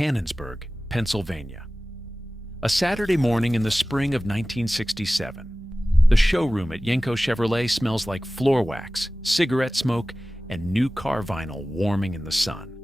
Canonsburg, Pennsylvania. A Saturday morning in the spring of 1967, the showroom at Yenko Chevrolet smells like floor wax, cigarette smoke, and new car vinyl warming in the sun.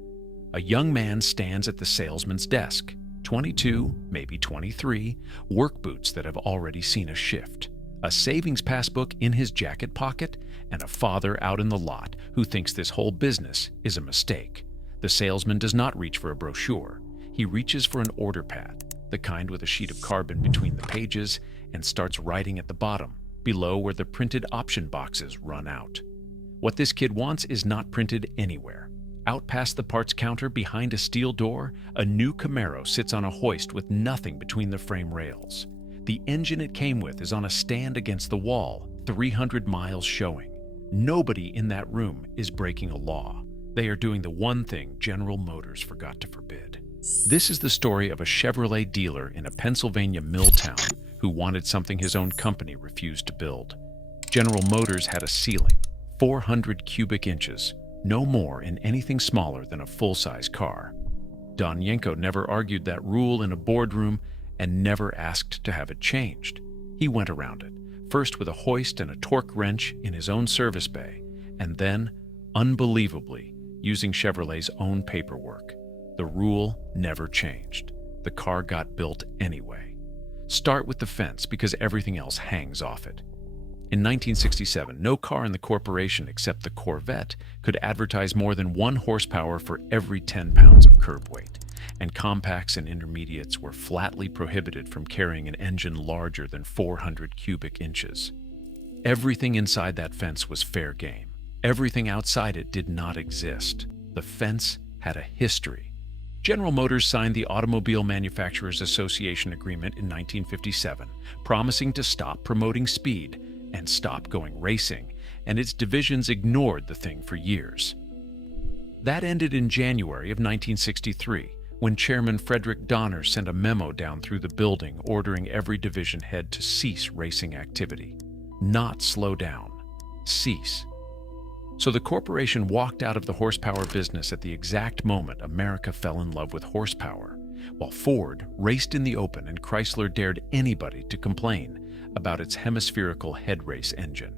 A young man stands at the salesman's desk, 22, maybe 23, work boots that have already seen a shift, a savings passbook in his jacket pocket, and a father out in the lot who thinks this whole business is a mistake. The salesman does not reach for a brochure. He reaches for an order pad, the kind with a sheet of carbon between the pages, and starts writing at the bottom, below where the printed option boxes run out. What this kid wants is not printed anywhere. Out past the parts counter behind a steel door, a new Camaro sits on a hoist with nothing between the frame rails. The engine it came with is on a stand against the wall, 300 miles showing. Nobody in that room is breaking a law. They are doing the one thing General Motors forgot to forbid. This is the story of a Chevrolet dealer in a Pennsylvania mill town who wanted something his own company refused to build. General Motors had a ceiling, 400 cubic inches, no more in anything smaller than a full-size car. Don Yenko never argued that rule in a boardroom and never asked to have it changed. He went around it, first with a hoist and a torque wrench in his own service bay, and then, unbelievably, using Chevrolet's own paperwork. The rule never changed. The car got built anyway. Start with the fence because everything else hangs off it. In 1967, no car in the corporation except the Corvette could advertise more than 1 horsepower for every 10 pounds of curb weight, and compacts and intermediates were flatly prohibited from carrying an engine larger than 400 cubic inches. Everything inside that fence was fair game. Everything outside it did not exist. The fence had a history. General Motors signed the Automobile Manufacturers Association Agreement in 1957, promising to stop promoting speed and stop going racing, and its divisions ignored the thing for years. That ended in January of 1963, when Chairman Frederick Donner sent a memo down through the building ordering every division head to cease racing activity. Not slow down, cease. So the corporation walked out of the horsepower business at the exact moment America fell in love with horsepower, while Ford raced in the open and Chrysler dared anybody to complain about its hemispherical head race engine.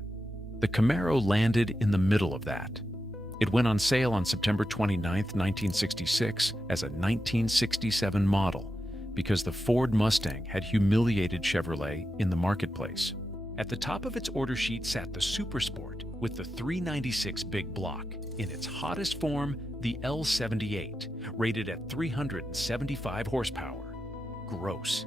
The Camaro landed in the middle of that. It went on sale on September 29, 1966 as a 1967 model because the Ford Mustang had humiliated Chevrolet in the marketplace. At the top of its order sheet sat the Supersport with the 396 big block, in its hottest form, the L78, rated at 375 horsepower. Gross.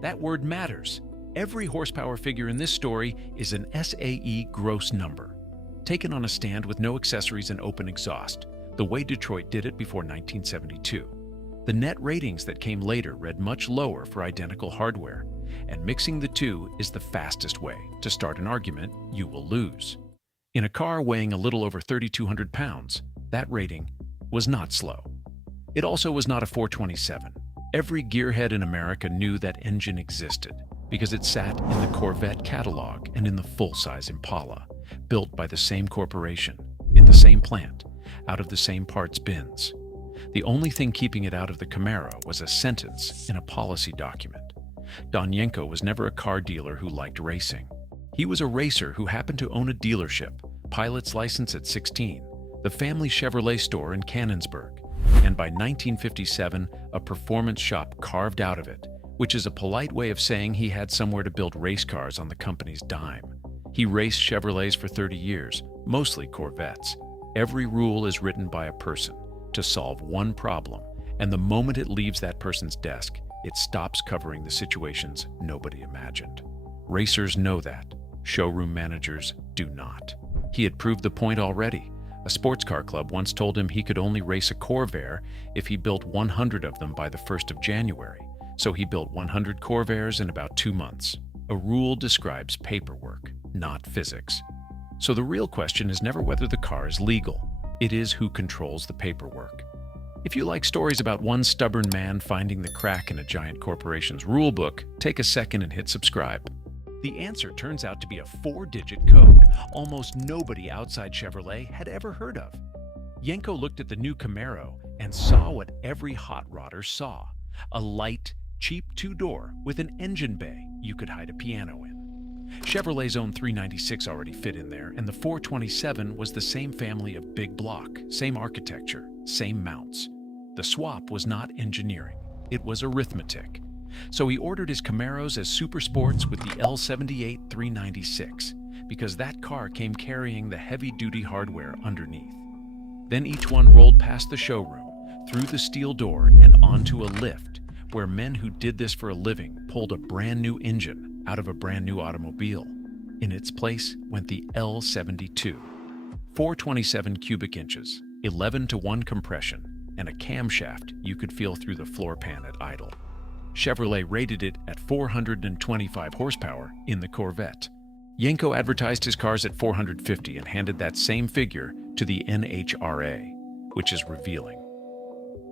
That word matters. Every horsepower figure in this story is an SAE gross number, taken on a stand with no accessories and open exhaust, the way Detroit did it before 1972. The net ratings that came later read much lower for identical hardware, and mixing the two is the fastest way to start an argument you will lose. In a car weighing a little over 3,200 pounds, that rating was not slow. It also was not a 427. Every gearhead in America knew that engine existed because it sat in the Corvette catalog and in the full-size Impala, built by the same corporation, in the same plant, out of the same parts bins. The only thing keeping it out of the Camaro was a sentence in a policy document. Don Yenko was never a car dealer who liked racing. He was a racer who happened to own a dealership, pilot's license at 16, the family Chevrolet store in Canonsburg, and by 1957, a performance shop carved out of it, which is a polite way of saying he had somewhere to build race cars on the company's dime. He raced Chevrolets for 30 years, mostly Corvettes. Every rule is written by a person to solve one problem, and the moment it leaves that person's desk, it stops covering the situations nobody imagined. Racers know that. Showroom managers do not. He had proved the point already. A sports car club once told him he could only race a Corvair if he built 100 of them by the 1st of January. So he built 100 Corvairs in about 2 months. A rule describes paperwork, not physics. So the real question is never whether the car is legal. It is who controls the paperwork. If you like stories about one stubborn man finding the crack in a giant corporation's rulebook, take a second and hit subscribe. The answer turns out to be a 4-digit code almost nobody outside Chevrolet had ever heard of. Yenko looked at the new Camaro and saw what every hot rodder saw: a light, cheap two-door with an engine bay you could hide a piano in. Chevrolet's own 396 already fit in there, and the 427 was the same family of big block, same architecture, same mounts. The swap was not engineering, it was arithmetic. So he ordered his Camaros as super sports with the L78 396, because that car came carrying the heavy-duty hardware underneath. Then each one rolled past the showroom, through the steel door and onto a lift, where men who did this for a living pulled a brand new engine out of a brand new automobile. In its place went the L72. 427 cubic inches, 11-to-1 compression, and a camshaft you could feel through the floor pan at idle. Chevrolet rated it at 425 horsepower in the Corvette. Yenko advertised his cars at 450 and handed that same figure to the NHRA, which is revealing.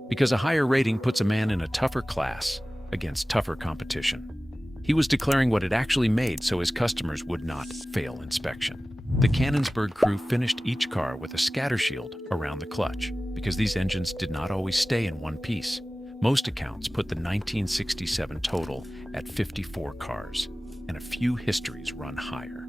Because a higher rating puts a man in a tougher class against tougher competition. He was declaring what it actually made so his customers would not fail inspection. The Canonsburg crew finished each car with a scatter shield around the clutch, because these engines did not always stay in one piece. Most accounts put the 1967 total at 54 cars, and a few histories run higher.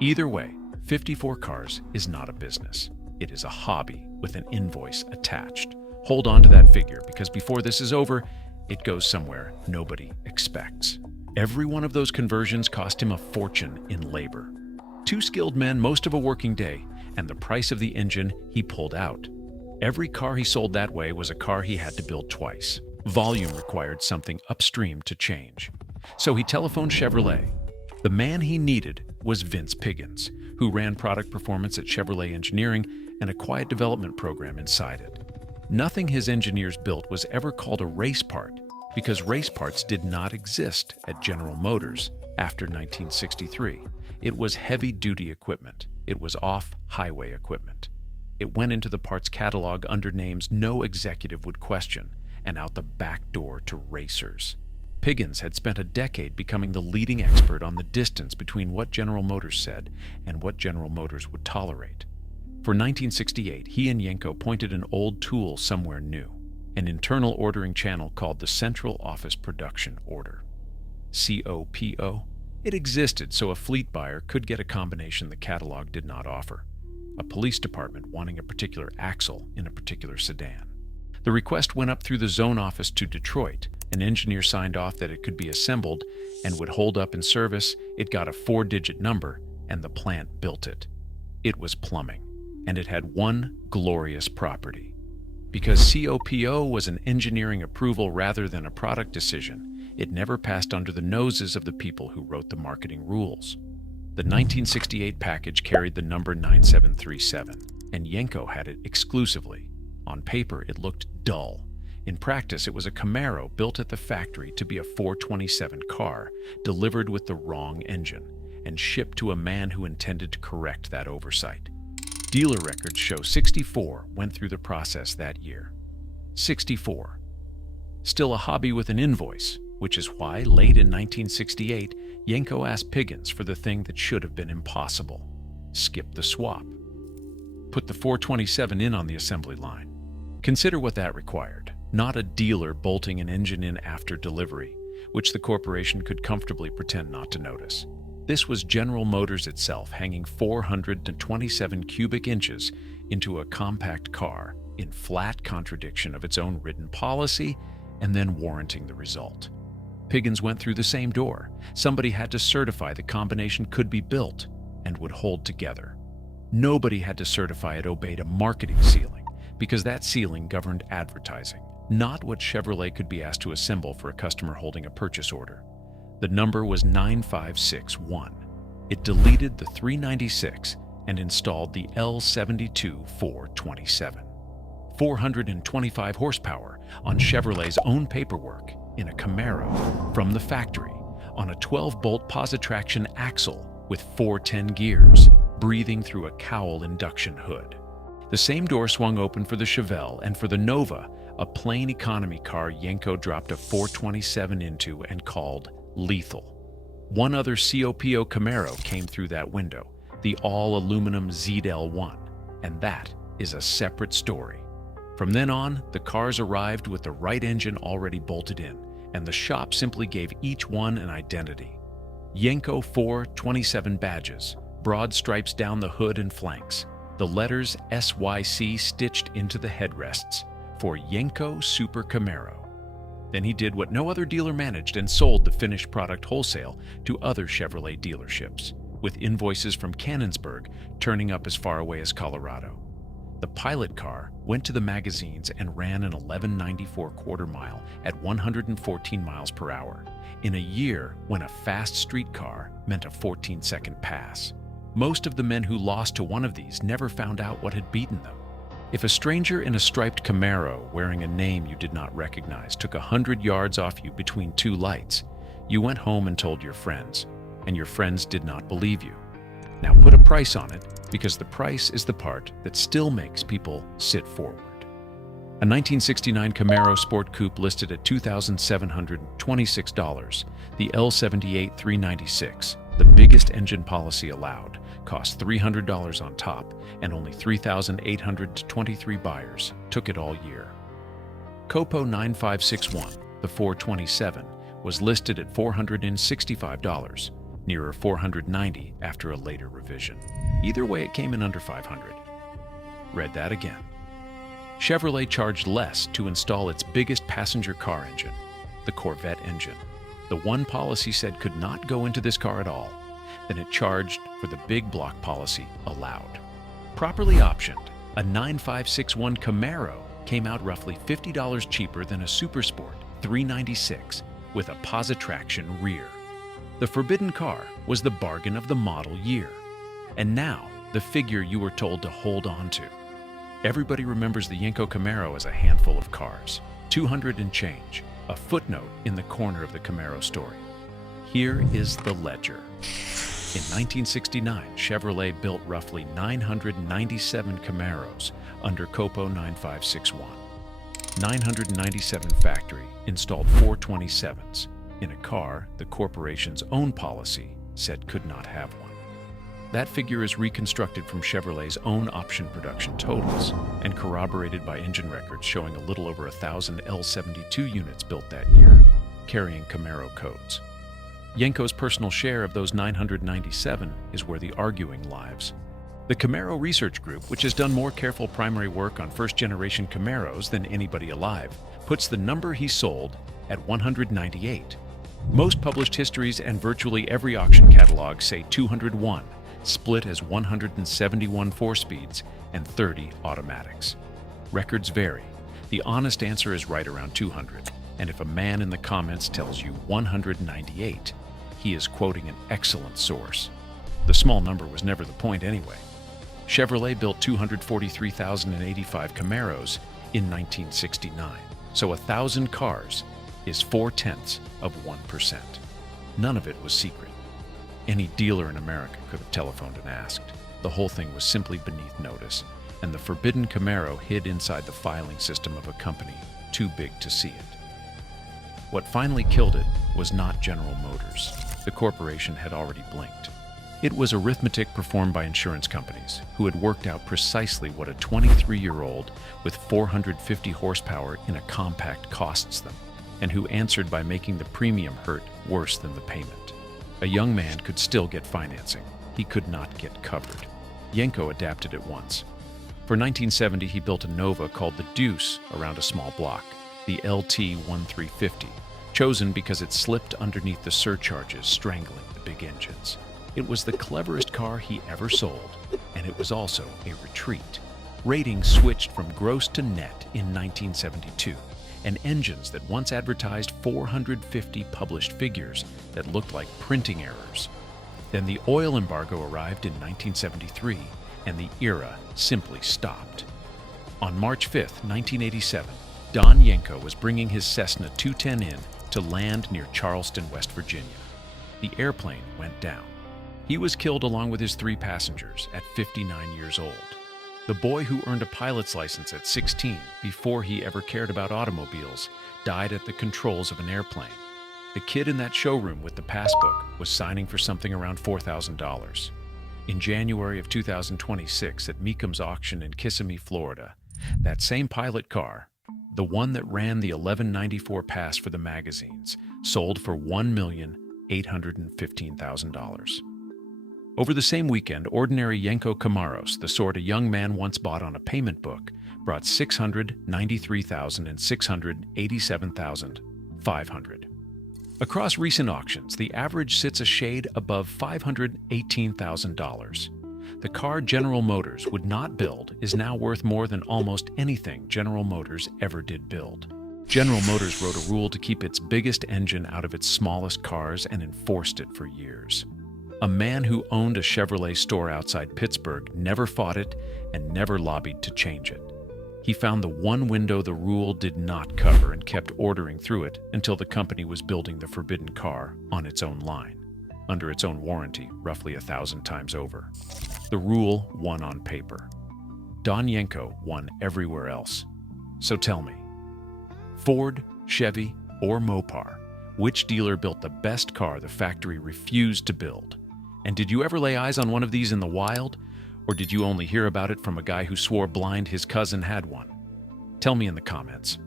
Either way, 54 cars is not a business. It is a hobby with an invoice attached. Hold on to that figure, because before this is over, it goes somewhere nobody expects. Every one of those conversions cost him a fortune in labor. 2 skilled men most of a working day, and the price of the engine he pulled out. Every car he sold that way was a car he had to build twice. Volume required something upstream to change. So he telephoned Chevrolet. The man he needed was Vince Piggins, who ran product performance at Chevrolet Engineering and a quiet development program inside it. Nothing his engineers built was ever called a race part, because race parts did not exist at General Motors after 1963. It was heavy-duty equipment. It was off-highway equipment. It went into the parts catalog under names no executive would question, and out the back door to racers. Piggins had spent a decade becoming the leading expert on the distance between what General Motors said and what General Motors would tolerate. For 1968, he and Yenko pointed an old tool somewhere new, an internal ordering channel called the Central Office Production Order. COPO? It existed so a fleet buyer could get a combination the catalog did not offer. A police department wanting a particular axle in a particular sedan. The request went up through the zone office to Detroit. An engineer signed off that it could be assembled and would hold up in service. It got a 4-digit number, and the plant built it. It was plumbing, and it had one glorious property. Because COPO was an engineering approval rather than a product decision, it never passed under the noses of the people who wrote the marketing rules. The 1968 package carried the number 9737, and Yenko had it exclusively. On paper, it looked dull. In practice, it was a Camaro built at the factory to be a 427 car, delivered with the wrong engine, and shipped to a man who intended to correct that oversight. Dealer records show 64 went through the process that year. 64. Still a hobby with an invoice, which is why, late in 1968, Yenko asked Piggins for the thing that should have been impossible. Skip the swap. Put the 427 in on the assembly line. Consider what that required. Not a dealer bolting an engine in after delivery, which the corporation could comfortably pretend not to notice. This was General Motors itself hanging 427 cubic inches into a compact car in flat contradiction of its own written policy and then warranting the result. Piggins went through the same door. Somebody had to certify the combination could be built and would hold together. Nobody had to certify it obeyed a marketing ceiling, because that ceiling governed advertising, not what Chevrolet could be asked to assemble for a customer holding a purchase order. The number was 9561. It deleted the 396 and installed the L72 427. 425 horsepower on Chevrolet's own paperwork in a Camaro from the factory on a 12-bolt positraction axle with 410 gears, breathing through a cowl induction hood. The same door swung open for the Chevelle, and for the Nova, a plain economy car Yenko dropped a 427 into and called Lethal. One other COPO Camaro came through that window, the all-aluminum ZL1, and that is a separate story. From then on, the cars arrived with the right engine already bolted in, and the shop simply gave each one an identity. Yenko 427 badges, broad stripes down the hood and flanks, the letters SYC stitched into the headrests for Yenko Super Camaro. Then he did what no other dealer managed and sold the finished product wholesale to other Chevrolet dealerships, with invoices from Canonsburg turning up as far away as Colorado. The pilot car went to the magazines and ran an 1194 quarter mile at 114 miles per hour, in a year when a fast street car meant a 14-second pass. Most of the men who lost to one of these never found out what had beaten them. If a stranger in a striped Camaro wearing a name you did not recognize took 100 yards off you between two lights, you went home and told your friends, and your friends did not believe you. Now put a price on it, because the price is the part that still makes people sit forward. A 1969 Camaro Sport Coupe listed at $2,726, the L78 396, the biggest engine policy allowed, cost $300 on top, and only 3,823 buyers took it all year. COPO 9561, the 427, was listed at $465, nearer $490 after a later revision. Either way, it came in under $500. Read that again. Chevrolet charged less to install its biggest passenger car engine, the Corvette engine. The one policy said could not go into this car at all. Then it charged for the big block policy allowed. Properly optioned, a 9561 Camaro came out roughly $50 cheaper than a Super Sport 396 with a Positraction rear. The forbidden car was the bargain of the model year, and now the figure you were told to hold on to. Everybody remembers the Yenko Camaro as a handful of cars, 200 and change, a footnote in the corner of the Camaro story. Here is the ledger. In 1969, Chevrolet built roughly 997 Camaros under COPO 9561. 997 factory installed 427s in a car the corporation's own policy said could not have one. That figure is reconstructed from Chevrolet's own option production totals and corroborated by engine records showing a little over 1,000 L72 units built that year, carrying Camaro codes. Yenko's personal share of those 997 is where the arguing lies. The Camaro Research Group, which has done more careful primary work on first-generation Camaros than anybody alive, puts the number he sold at 198. Most published histories and virtually every auction catalog say 201, split as 171 four-speeds and 30 automatics. Records vary. The honest answer is right around 200, and if a man in the comments tells you 198, he is quoting an excellent source. The small number was never the point anyway. Chevrolet built 243,085 Camaros in 1969, so 1,000 cars is 0.4%. None of it was secret. Any dealer in America could have telephoned and asked. The whole thing was simply beneath notice, and the forbidden Camaro hid inside the filing system of a company too big to see it. What finally killed it was not General Motors. The corporation had already blinked. It was arithmetic performed by insurance companies who had worked out precisely what a 23-year-old with 450 horsepower in a compact costs them, and who answered by making the premium hurt worse than the payment. A young man could still get financing. He could not get covered. Yenko adapted at once. For 1970, he built a Nova called the Deuce around a small block, the LT-1350, chosen because it slipped underneath the surcharges strangling the big engines. It was the cleverest car he ever sold, and it was also a retreat. Ratings switched from gross to net in 1972, and engines that once advertised 450 published figures that looked like printing errors. Then the oil embargo arrived in 1973, and the era simply stopped. On March 5, 1987, Don Yenko was bringing his Cessna 210 in to land near Charleston, West Virginia. The airplane went down. He was killed along with his 3 passengers at 59 years old. The boy who earned a pilot's license at 16 before he ever cared about automobiles died at the controls of an airplane. The kid in that showroom with the passbook was signing for something around $4,000. In January of 2026 at Meekum's auction in Kissimmee, Florida, That same pilot car, the one that ran the 1194 pass for the magazines, sold for $1,815,000. Over the same weekend, ordinary Yenko Camaros, the sort a young man once bought on a payment book, brought $693,000 and $687,500. Across recent auctions, the average sits a shade above $518,000. The car General Motors would not build is now worth more than almost anything General Motors ever did build. General Motors wrote a rule to keep its biggest engine out of its smallest cars and enforced it for years. A man who owned a Chevrolet store outside Pittsburgh never fought it and never lobbied to change it. He found the one window the rule did not cover and kept ordering through it until the company was building the forbidden car on its own line, under its own warranty, roughly 1,000 times over. The rule won on paper. Don Yenko won everywhere else. So tell me, Ford, Chevy, or Mopar, which dealer built the best car the factory refused to build? And did you ever lay eyes on one of these in the wild? Or did you only hear about it from a guy who swore blind his cousin had one? Tell me in the comments.